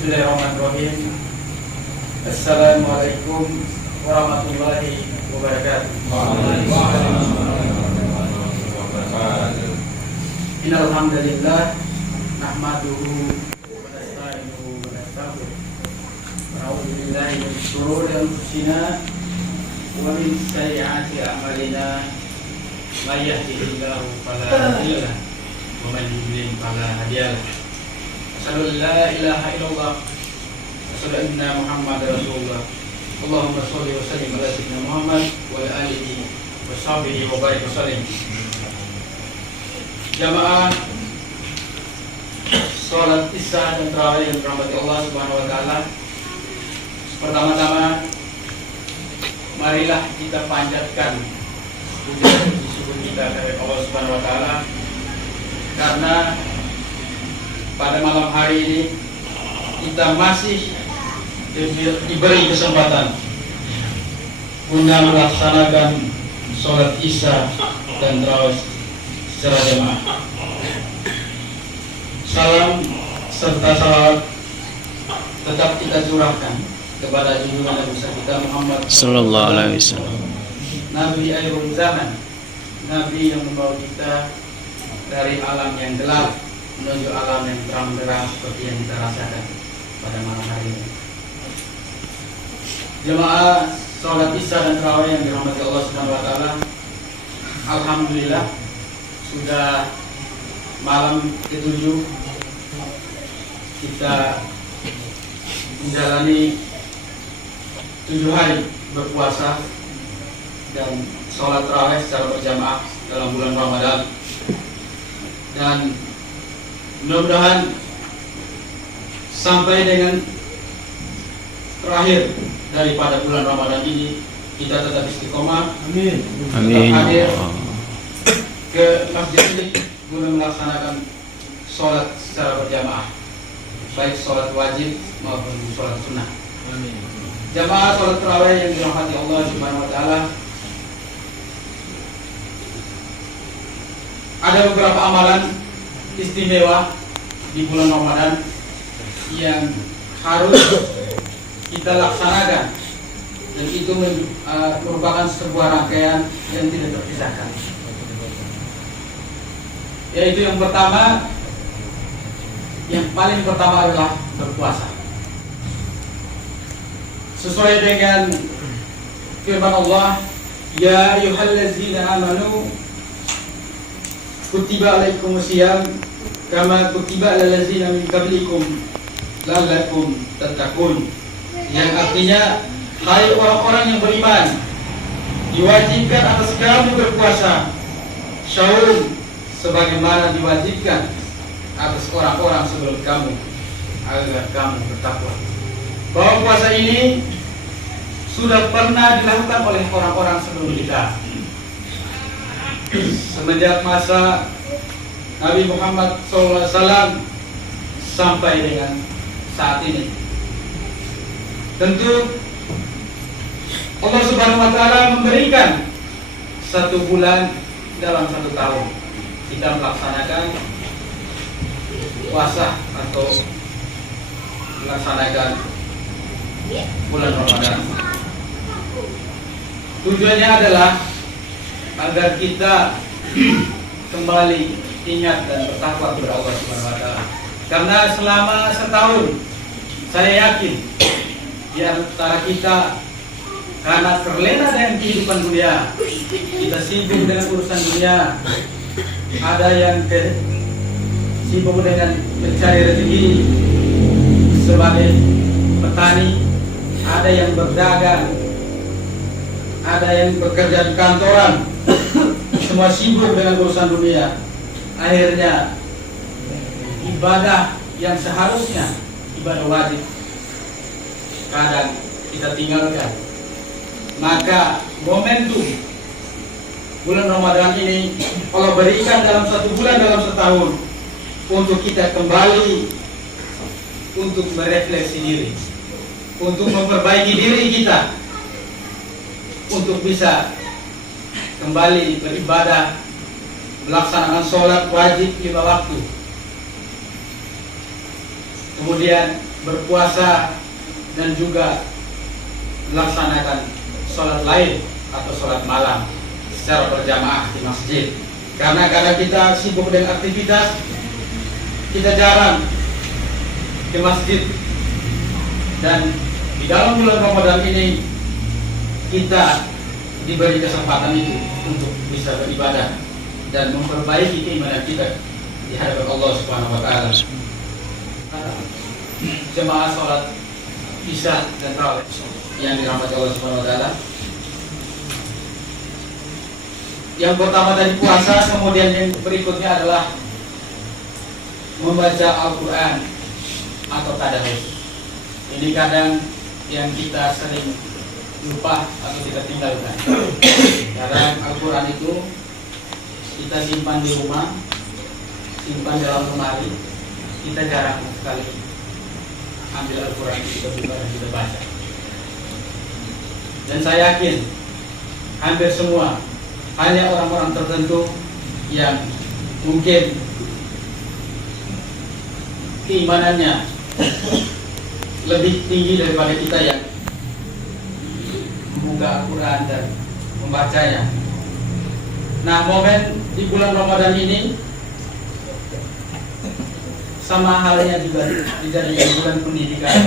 Bismillahirrahmanirrahim. Assalamualaikum warahmatullahi wabarakatuh. Innal hamdalillah nahmaduhu wa nasta'inuhu wa nastaghfiruh. Wa na'udzu billahi min shururi anfusina wa min sayyi'ati a'malina. May yahdihillahu fala mudilla lahu wa man yudlil fala hadiya lahu. Asyhadu an la ilaha illallah wa asyhadu anna Muhammadar Rasulullah. Allahumma shalli wa sallim ala sayyidina Muhammad wa ala alihi wa sahbihi wa barik wa sallim. Jamaah salat Isya dan tarawih yang dirahmati Allah Subhanahu wa taala. Pertama-tama marilah kita panjatkan puji syukur kita kepada Allah Subhanahu wa taala karena pada malam hari ini kita masih diberi kesempatan untuk melaksanakan sholat Isya dan tarawih secara jamaah. Salam serta salawat tetap kita curahkan kepada junjungan Nabi kita Muhammad Sallallahu Alaihi Wasallam, Nabi akhir zaman, Nabi yang membawa kita dari alam yang gelap menuju alam yang terang-terang seperti yang kita rasakan pada malam hari ini. Jemaah sholat Isya dan tarawih yang dirahmati Allah Subhanahu wa taala, alhamdulillah sudah malam ke-7 kita menjalani 7 hari berpuasa dan sholat tarawih secara berjamaah dalam bulan Ramadan, dan mudah-mudahan sampai dengan terakhir daripada bulan Ramadan ini kita tetap istiqomah, amin, amin, tetap hadir ke masjid ini guna melaksanakan sholat secara berjamaah, baik sholat wajib maupun sholat sunnah. Amin. Jamaah sholat tarawih yang dirahmati Allah Subhanahu wa taala, ada beberapa amalan istimewa di bulan Ramadan yang harus kita laksanakan, dan itu merupakan sebuah rangkaian yang tidak terpisahkan. Yaitu yang pertama, yang paling pertama adalah berpuasa. Sesuai dengan firman Allah, ya ayyuhallazina amanu kutiba alaikumusiyam kama kutiba alal ladzina min qablikum la'allakum tattaqun, yang artinya, hai orang-orang yang beriman, diwajibkan atas kamu berpuasa syaum sebagaimana diwajibkan atas orang-orang sebelum kamu agar kamu bertakwa. Bahwa puasa ini sudah pernah dilakukan oleh orang-orang sebelum kita, semenjak masa Nabi Muhammad SAW sampai dengan saat ini. Tentu Allah Subhanahu wa taala memberikan 1 bulan dalam 1 tahun kita melaksanakan puasa atau melaksanakan bulan Ramadan. Tujuannya adalah agar kita kembali ingat dan bertakwa kepada Allah Subhanahu wa taala. Karena selama setahun saya yakin di antara kita, karena terlena dengan kehidupan dunia, kita sibuk dengan urusan dunia, ada yang sibuk dengan mencari rezeki sebagai petani, ada yang berdagang, ada yang bekerja di kantoran, semua sibuk dengan urusan dunia. Akhirnya ibadah yang seharusnya ibadah wajib kadang kita tinggalkan. Maka momentum bulan Ramadan ini Allah berikan dalam 1 bulan dalam setahun untuk kita kembali, untuk merefleksi diri, untuk memperbaiki diri kita, untuk bisa kembali beribadah, melaksanakan sholat wajib 5 waktu. Kemudian berpuasa dan juga melaksanakan sholat lain atau sholat malam secara berjamaah di masjid. Karena kita sibuk dengan aktivitas, kita jarang ke masjid. Dan di dalam bulan Ramadan ini kita diberi kesempatan itu untuk bisa beribadah dan memperbaiki keimanan kita di hadapan Allah Subhanahu wa taala. Jemaah salat Isya dan tarawih yang dirahmati Allah Subhanahu wa taala. Yang pertama dari puasa, kemudian yang berikutnya adalah membaca Al-Quran atau tadarus. Ini kadang yang kita sering lupa atau kita tinggalkan. Karena Al-Quran itu kita simpan di rumah, simpan dalam lemari, kita jarang sekali ambil Al-Quran itu, kita buka dan kita baca. Dan saya yakin hampir semua, hanya orang-orang tertentu yang mungkin keimanannya lebih tinggi daripada kita yang membuka Al-Quran dan membacanya. Nah, momen di bulan Ramadan ini sama halnya juga dijadikan bulan pendidikan,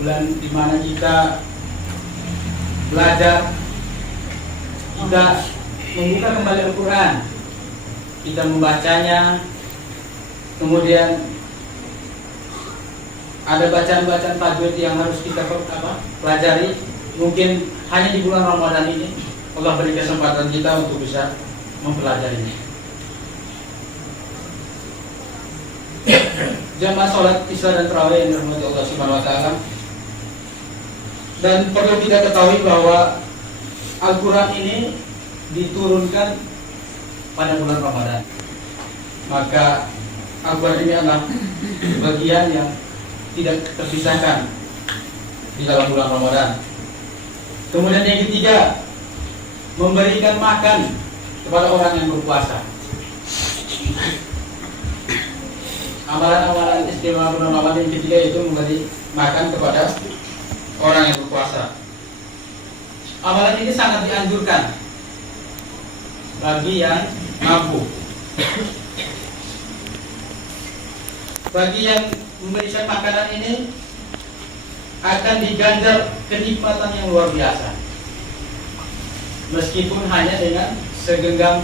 bulan di mana kita belajar, kita membuka kembali Al-Quran, kita membacanya, kemudian ada bacaan-bacaan tajwid yang harus kita pelajari. Mungkin hanya di bulan Ramadan ini Allah beri kesempatan kita untuk bisa mempelajarinya. Jamaah sholat Isya dan tarawih yang dirahmati Allah Subhanahu wa taala. Dan perlu kita ketahui bahwa Al-Quran ini diturunkan pada bulan Ramadan. Maka Al-Quran ini adalah bagian yang tidak terpisahkan di dalam bulan Ramadan. Kemudian yang ketiga, memberikan makan kepada orang yang berpuasa. Amalan-amalan istimewa bulan Ramadan yang ketiga itu memberi makan kepada orang yang berpuasa. Amalan ini sangat dianjurkan bagi yang mampu. Bagi yang memberikan makanan ini akan diganjar kenikmatan yang luar biasa, meskipun hanya dengan segenggam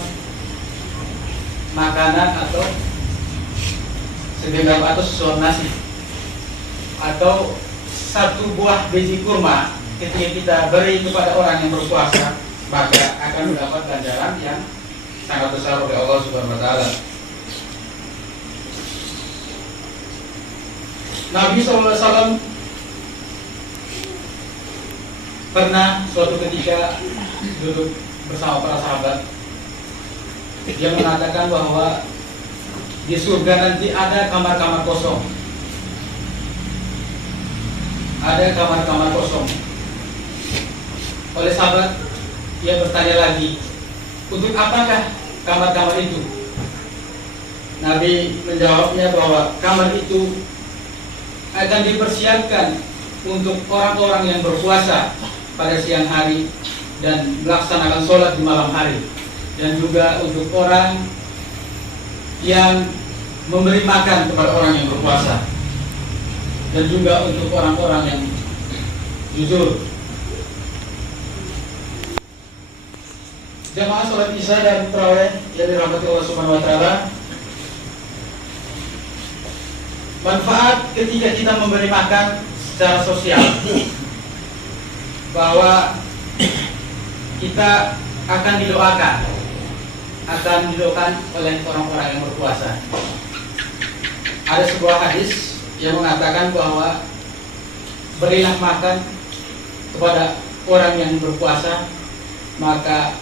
makanan atau segenggam atau sesuap nasi atau satu buah biji kurma. Ketika kita beri kepada orang yang berpuasa, maka akan mendapat ganjaran yang sangat besar oleh Allah Subhanahu wa taala. Nabi SAW pernah suatu ketika duduk bersama para sahabat. Dia mengatakan bahwa di surga nanti ada kamar-kamar kosong. Ada kamar-kamar kosong. Oleh sahabat, dia bertanya lagi, untuk apakah kamar-kamar itu? Nabi menjawabnya bahwa kamar itu akan dipersiapkan untuk orang-orang yang berpuasa pada siang hari dan melaksanakan sholat di malam hari, dan juga untuk orang yang memberi makan kepada orang yang berpuasa, dan juga untuk orang-orang yang jujur. Jamaah sholat Isya dan tarawih yang dirahmati Allah Subhanahu wa taala, manfaat ketika kita memberi makan secara sosial, bahwa kita akan didoakan oleh orang-orang yang berpuasa. Ada sebuah hadis yang mengatakan bahwa berilah makan kepada orang yang berpuasa, maka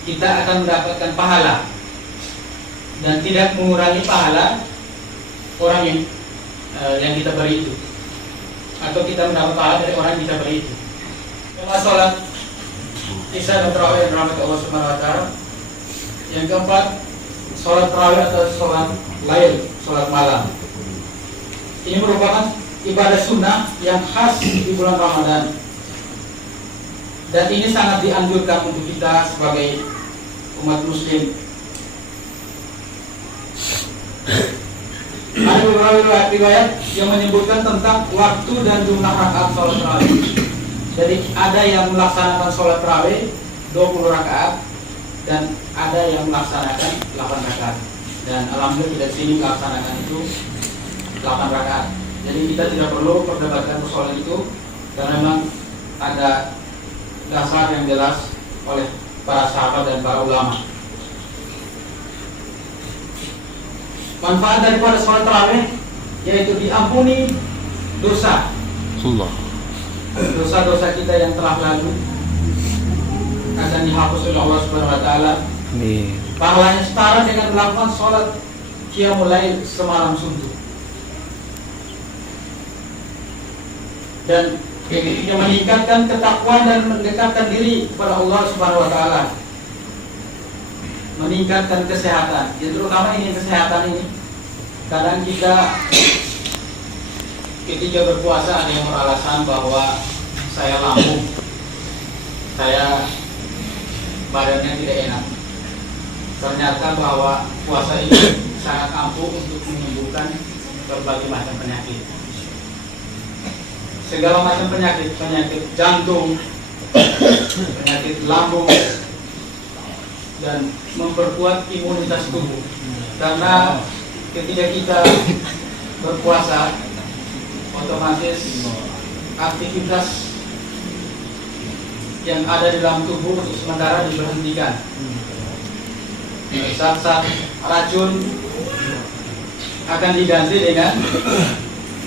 kita akan mendapatkan pahala dan tidak mengurangi pahala orang yang kita beri itu, atau kita mendapat pahala dari orang yang kita beri itu. Jamaah sholat Isya dan tarawih yang dirahmati Allah Subhanahu wa taala. Yang keempat, sholat tarawih atau sholat lail, sholat malam. Ini merupakan ibadah sunnah yang khas di bulan Ramadan. Dan ini sangat dianjurkan untuk kita sebagai umat muslim. Ada beberapa riwayat yang menyebutkan tentang waktu dan jumlah rakaat sholat tarawih. Jadi ada yang melaksanakan sholat tarawih 20 rakaat dan ada yang melaksanakan 8 rakaat. Dan alhamdulillah kita di sini melaksanakan itu 8 rakaat. Jadi kita tidak perlu perdebatkan persoalan itu karena memang ada dasar yang jelas oleh para sahabat dan para ulama. Manfaat daripada sholat tarawih yaitu diampuni dosa. Dosa-dosa kita yang telah lalu akan dihapus oleh Allah Subhanahu wa taala. Amin. Pahalanya setara dengan melakukan sholat qiyamul lail semalam suntuk. Dan yang meningkatkan ketakwaan dan mendekatkan diri kepada Allah Subhanahu wa taala. Meningkatkan kesehatan. Jadi terutama ini kesehatan ini. Kadang kita ketika berpuasa ada yang beralasan bahwa saya lambung, saya badannya tidak enak. Ternyata bahwa puasa ini sangat ampuh untuk menyembuhkan berbagai macam penyakit. Segala macam penyakit, penyakit jantung, penyakit lambung, dan memperkuat imunitas tubuh. Karena ketika kita berpuasa, otomatis aktivitas yang ada di dalam tubuh untuk sementara diberhentikan. Zat-zat racun akan diganti dengan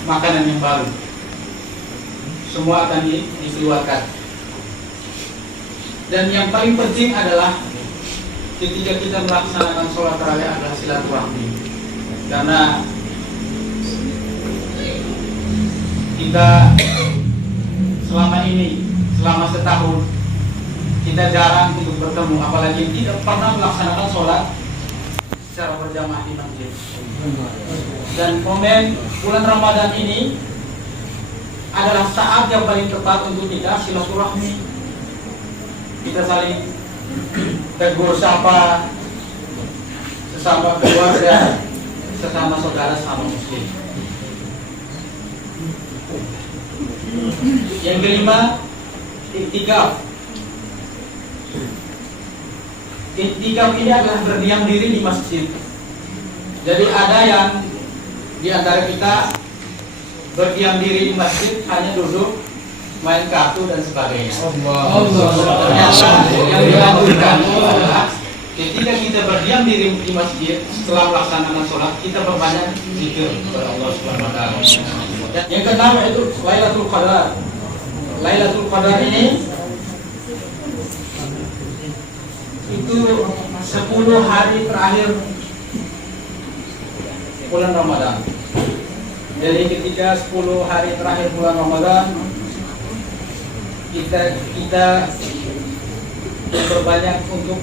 makanan yang baru. Semua akan dikeluarkan. Dan yang paling penting adalah ketika kita melaksanakan sholat tarawih adalah silaturahmi. Karena kita selama ini, selama setahun, kita jarang untuk bertemu, apalagi tidak pernah melaksanakan sholat secara berjamaah di masjid. Dan momen bulan Ramadan ini adalah saat yang paling tepat untuk kita silaturahmi. Kita saling tegur sapa sesama keluarga, sesama saudara, sesama muslim. Yang kelima, iktikaf. Iktikaf ini adalah berdiam diri di masjid. Jadi ada yang di antara kita berdiam diri di masjid hanya duduk, main kartu dan sebagainya. Ternyata yang dianjurkan adalah ketika kita berdiam diri di masjid setelah melaksanakan sholat, kita berbanyak zikir kepada Allah Subhanahu wa taala. Yang keenam itu Lailatul Qadar. Lailatul Qadar ini itu 10 hari terakhir bulan Ramadan. Jadi ketika 10 hari terakhir bulan Ramadan kita berbanyak untuk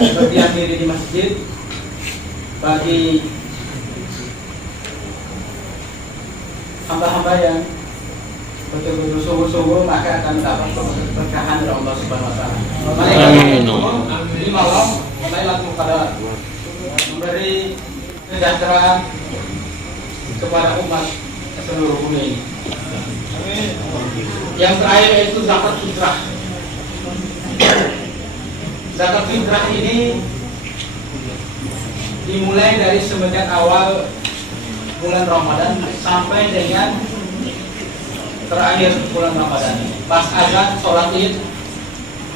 berdiam diri di masjid. Bagi hamba-hamba yang betul-betul sungguh-sungguh maka akan mendapat keberkahan dari Allah Subhanahu wa taala. Amin. Di malam Lailatul Qadar memberi kesejahteraan kepada umat seluruh dunia ini. Yang terakhir yaitu zakat fitrah. Zakat fitrah ini dimulai dari semenjak awal bulan Ramadan sampai dengan terakhir bulan Ramadan. Pas azan sholat Id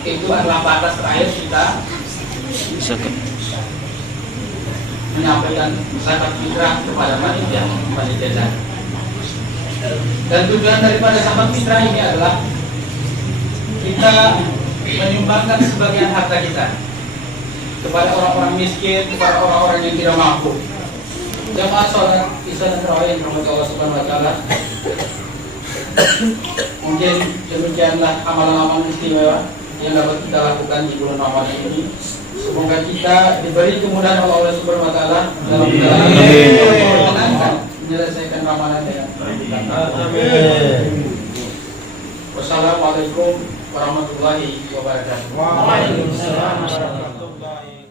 itu adalah batas terakhir kita menyampaikan zakat fitrah kepada panitia zakat. Dan tujuan daripada zakat fitrah ini adalah kita menyumbangkan sebagian harta kita kepada orang-orang miskin, kepada orang-orang yang tidak mampu. Jamaah sholat Isya dan Tarawih yang dirahmati Allah Subhanahu wa taala. Mungkin demikianlah amalan-amalan istimewa yang dapat kita lakukan di bulan Ramadan ini. Semoga kita diberi kemudahan oleh Allah Subhanahu wa taala dalam menjalankan menyelesaikan Ramadan dengan baik. Amin. Wassalamualaikum warahmatullahi wabarakatuh. Waalaikumsalam warahmatullahi